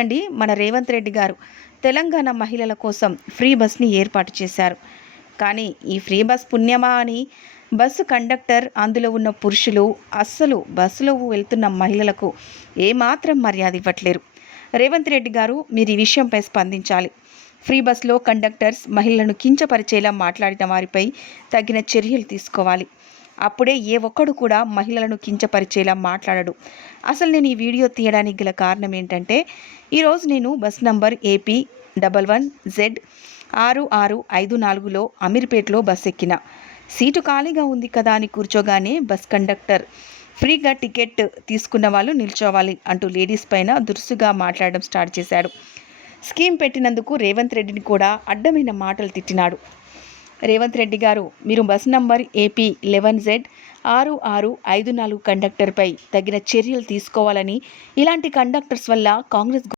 అండి మన రేవంత్ రెడ్డి గారు తెలంగాణ మహిళల కోసం ఫ్రీ బస్ని ఏర్పాటు చేశారు. కానీ ఈ ఫ్రీ బస్ పుణ్యమా అని బస్సు కండక్టర్, అందులో ఉన్న పురుషులు అస్సలు బస్సులో వెళ్తున్న మహిళలకు ఏమాత్రం మర్యాద ఇవ్వట్లేరు. రేవంత్ రెడ్డి గారు మీరు ఈ విషయంపై స్పందించాలి. ఫ్రీ బస్లో కండక్టర్స్ మహిళలను కించపరిచేలా మాట్లాడిన వారిపై తగిన చర్యలు తీసుకోవాలి. అప్పుడే ఏ ఒక్కడు కూడా మహిళలను కించపరిచేలా మాట్లాడడు. అసలు నేను ఈ వీడియో తీయడానికి గల కారణం ఏంటంటే, ఈరోజు నేను బస్ నంబర్ AP 11Z 6654లో అమీర్పేటలో బస్ ఎక్కిన. సీటు ఖాళీగా ఉంది కదా అని కూర్చోగానే బస్ కండక్టర్ ఫ్రీగా టికెట్ తీసుకున్న వాళ్ళు నిల్చోవాలి అంటూ లేడీస్ పైన దురుసుగా మాట్లాడడం స్టార్ట్ చేశాడు. స్కీమ్ పెట్టినందుకు రేవంత్ రెడ్డిని కూడా అడ్డమైన మాటలు తిట్టినాడు. రేవంత్ రెడ్డి గారు మీరు బస్ నంబర్ AP 11Z 6654 కండక్టర్పై తగిన చర్యలు తీసుకోవాలని, ఇలాంటి కండక్టర్స్ వల్ల కాంగ్రెస్